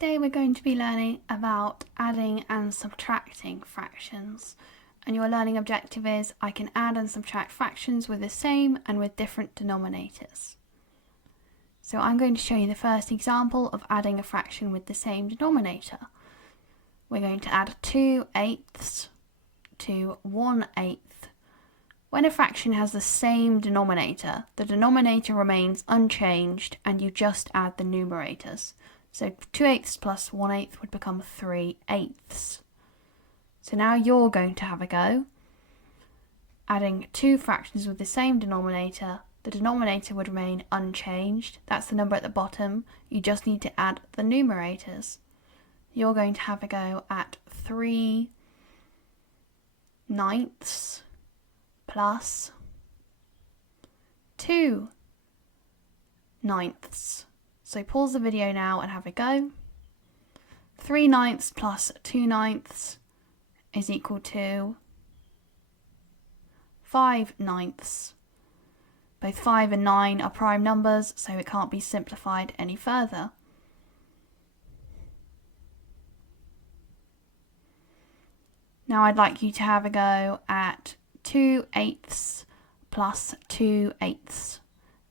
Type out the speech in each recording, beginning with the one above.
Today we're going to be learning about adding and subtracting fractions. And your learning objective is I can add and subtract fractions with the same and with different denominators. So I'm going to show you the first example of adding a fraction with the same denominator. We're going to add 2/8 to 1/8. When a fraction has the same denominator, the denominator remains unchanged and you just add the numerators. So 2/8 plus 1/8 would become 3/8. So now you're going to have a go adding two fractions with the same denominator. The denominator would remain unchanged. That's the number at the bottom. You just need to add the numerators. You're going to have a go at 3/9 plus 2/9. So pause the video now and have a go. 3/9 plus 2/9 is equal to 5/9. Both 5 and 9 are prime numbers, so it can't be simplified any further. Now I'd like you to have a go at 2/8 plus 2/8.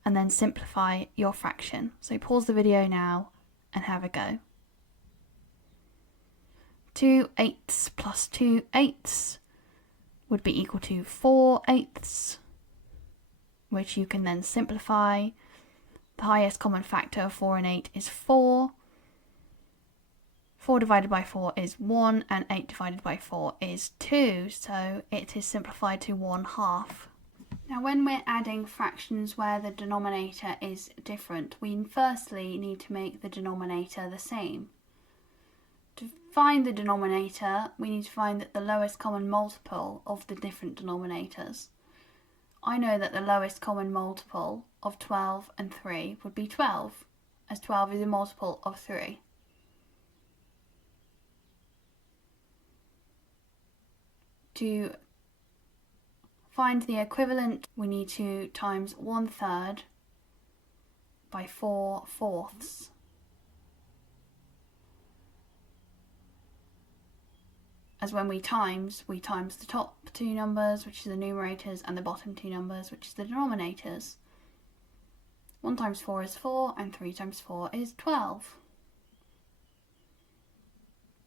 And then simplify your fraction. So pause the video now and have a go. 2/8 plus 2/8 would be equal to 4/8, which you can then simplify. The highest common factor of 4 and 8 is 4. 4 divided by 4 is 1 and 8 divided by 4 is 2, so it is simplified to 1/2. Now when we're adding fractions where the denominator is different, we firstly need to make the denominator the same. To find the denominator, we need to find the lowest common multiple of the different denominators. I know that the lowest common multiple of 12 and 3 would be 12, as 12 is a multiple of 3. To find the equivalent, we need to times 1/3 by 4/4. As when we times the top two numbers, which is the numerators, and the bottom two numbers, which is the denominators. 1 times 4 is 4, and 3 times 4 is 12.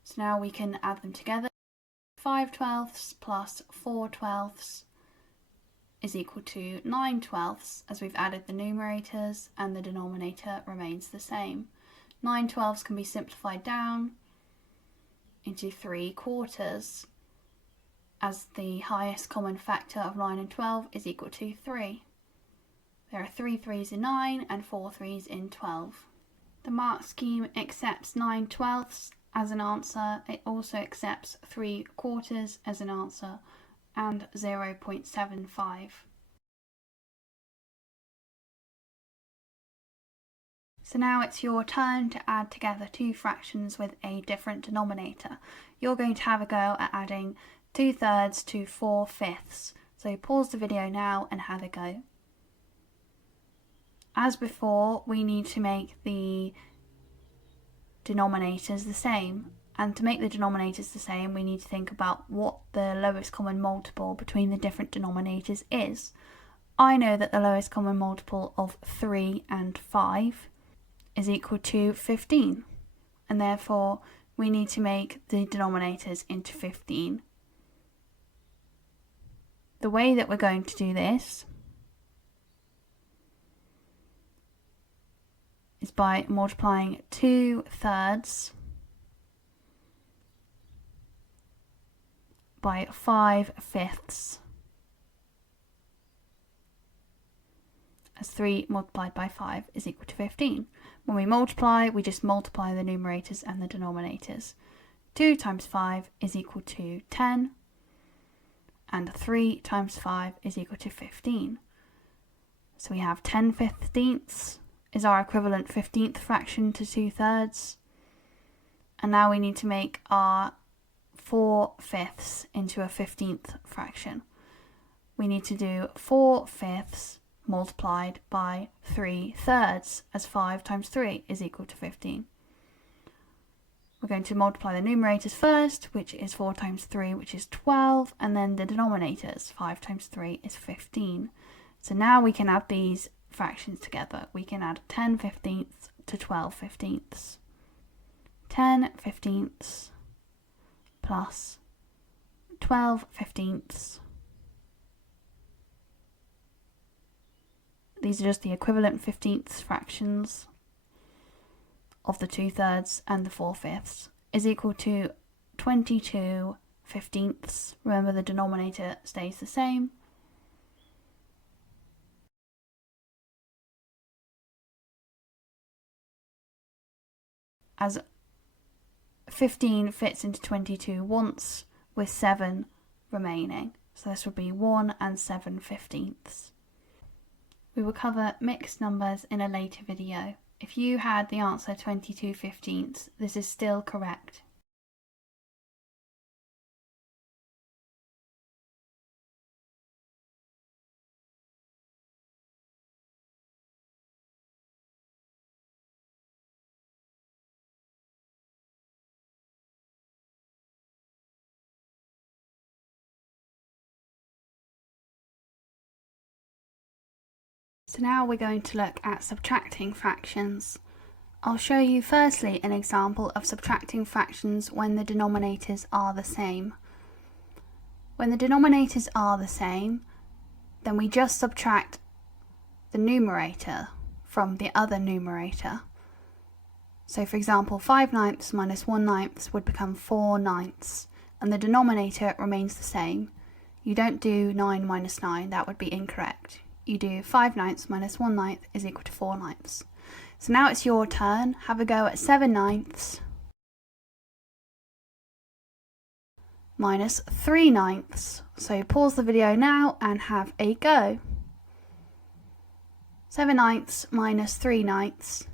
So now we can add them together. 5/12 plus 4/12 is equal to 9/12, as we've added the numerators and the denominator remains the same. 9/12 can be simplified down into 3/4, as the highest common factor of 9 and 12 is equal to 3. There are 3 3s in 9 and 4 3s in 12. The mark scheme accepts 9/12 as an answer. It also accepts 3/4 as an answer and 0.75. So now it's your turn to add together two fractions with a different denominator. You're going to have a go at adding 2/3 to 4/5. So pause the video now and have a go. As before, we need to make the denominators the same. And to make the denominators the same, we need to think about what the lowest common multiple between the different denominators is. I know that the lowest common multiple of 3 and 5 is equal to 15. And therefore, we need to make the denominators into 15. The way that we're going to do this is by multiplying 2/3 by 5/5, as 3 multiplied by 5 is equal to 15. When we multiply, we just multiply the numerators and the denominators. 2 times 5 is equal to 10, and 3 times 5 is equal to 15. So we have 10/15 is our equivalent 15th fraction to 2/3. And now we need to make our 4/5 into a 15th fraction. We need to do 4/5 multiplied by 3/3, as 5 times 3 is equal to 15. going to multiply the numerators first, which is 4 times 3, which is 12, and then the denominators, 5 times 3 is 15. So now we can add these fractions together. We can add 10 fifteenths to 12 fifteenths. 10 fifteenths plus 12 fifteenths. These are just the equivalent fifteenths fractions of the 2/3 and the 4/5 is equal to 22 fifteenths. Remember, the denominator stays the same. As 15 fits into 22 once, with 7 remaining. So this would be 1 and 7 fifteenths. We will cover mixed numbers in a later video. If you had the answer 22 fifteenths, this is still correct. So now we're going to look at subtracting fractions. I'll show you firstly an example of subtracting fractions when the denominators are the same. When the denominators are the same, then we just subtract the numerator from the other numerator. So for example, 5/9 minus 1/9 would become 4/9, and the denominator remains the same. You don't do 9 minus 9, that would be incorrect. You do 5/9 minus 1/9 is equal to 4/9. So now it's your turn. Have a go at 7/9 minus 3/9. So pause the video now and have a go. 7/9 minus 3/9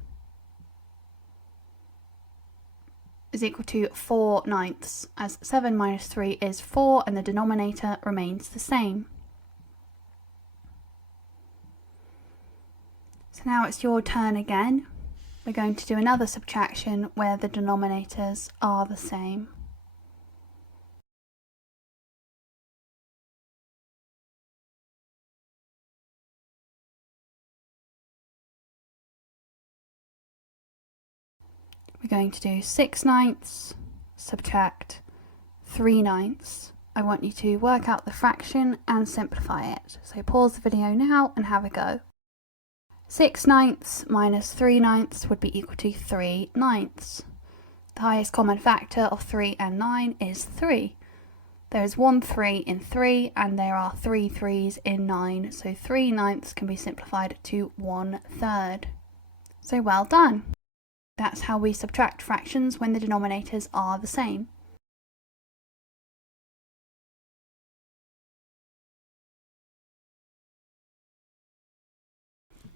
is equal to 4/9, as 7 minus 3 is 4 and the denominator remains the same. So now it's your turn again. We're going to do another subtraction where the denominators are the same. We're going to do 6/9 subtract 3/9. I want you to work out the fraction and simplify it. So pause the video now and have a go. 6/9 minus 3/9 would be equal to 3/9. The highest common factor of 3 and 9 is 3. There is one 3 in 3 and there are 3 3s in 9, so 3/9 can be simplified to 1/3. So well done. That's how we subtract fractions when the denominators are the same.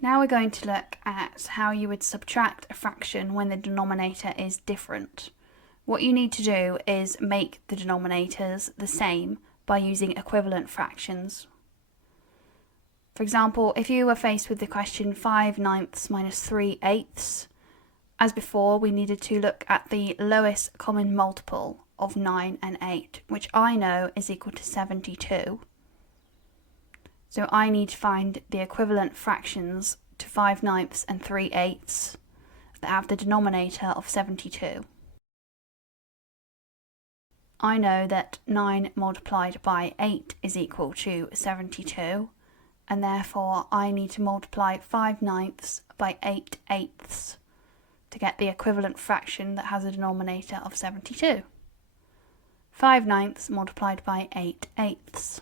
Now we're going to look at how you would subtract a fraction when the denominator is different. What you need to do is make the denominators the same by using equivalent fractions. For example, if you were faced with the question 5/9 minus 3/8, as before, we needed to look at the lowest common multiple of 9 and 8, which I know is equal to 72. So I need to find the equivalent fractions to 5/9 and 3/8 that have the denominator of 72. I know that 9 multiplied by 8 is equal to 72, and therefore I need to multiply 5/9 by 8/8 to get the equivalent fraction that has a denominator of 72. 5/9 multiplied by 8/8.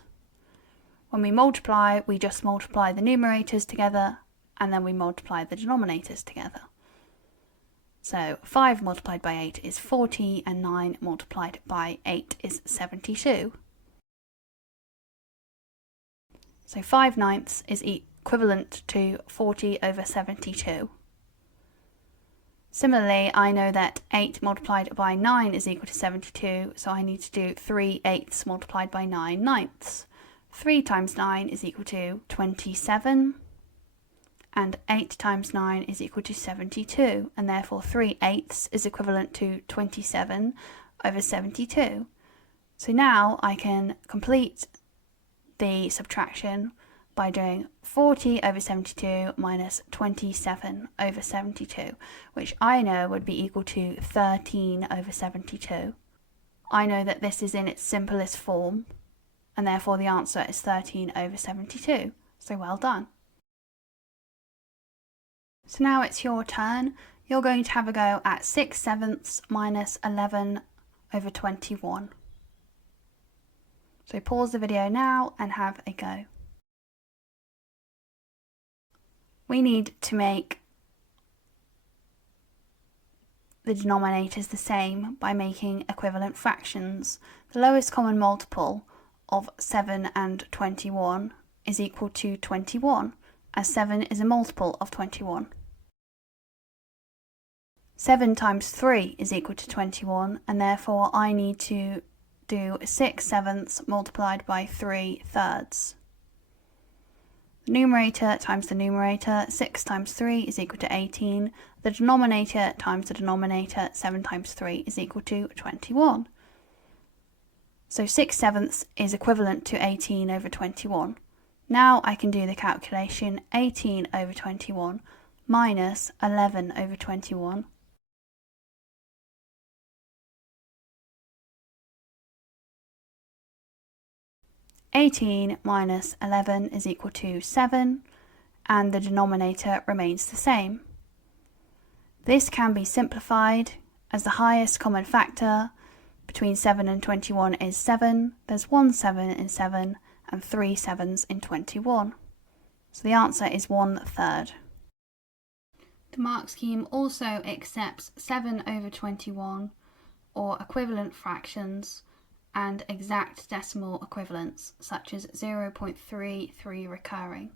When we multiply, we just multiply the numerators together and then we multiply the denominators together. So 5 multiplied by 8 is 40 and 9 multiplied by 8 is 72. So 5/9 is equivalent to 40 over 72. Similarly, I know that 8 multiplied by 9 is equal to 72, so I need to do 3/8 multiplied by 9/9. 3 times 9 is equal to 27, and 8 times 9 is equal to 72, and therefore 3/8 is equivalent to 27 over 72. So now I can complete the subtraction by doing 40 over 72 minus 27 over 72, which I know would be equal to 13 over 72. I know that this is in its simplest form, and therefore the answer is 13 over 72. So well done. So now it's your turn. You're going to have a go at 6/7 minus 11 over 21. So pause the video now and have a go. We need to make the denominators the same by making equivalent fractions. The lowest common multiple of 7 and 21 is equal to 21, as 7 is a multiple of 21. 7 times 3 is equal to 21, and therefore I need to do 6/7 multiplied by 3/3. The numerator times the numerator, 6 times 3 is equal to 18. The denominator times the denominator, 7 times 3 is equal to 21. So 6/7 is equivalent to 18 over 21. Now I can do the calculation 18 over 21 minus 11 over 21. (18 minus 11 is equal to 7, and the denominator remains the same. This can be simplified as the highest common factor between 7 and 21 is 7. There's 1 7 in 7 and 3 7s in 21. So the answer is 1/3. The mark scheme also accepts 7 over 21 or equivalent fractions and exact decimal equivalents such as 0.33 recurring.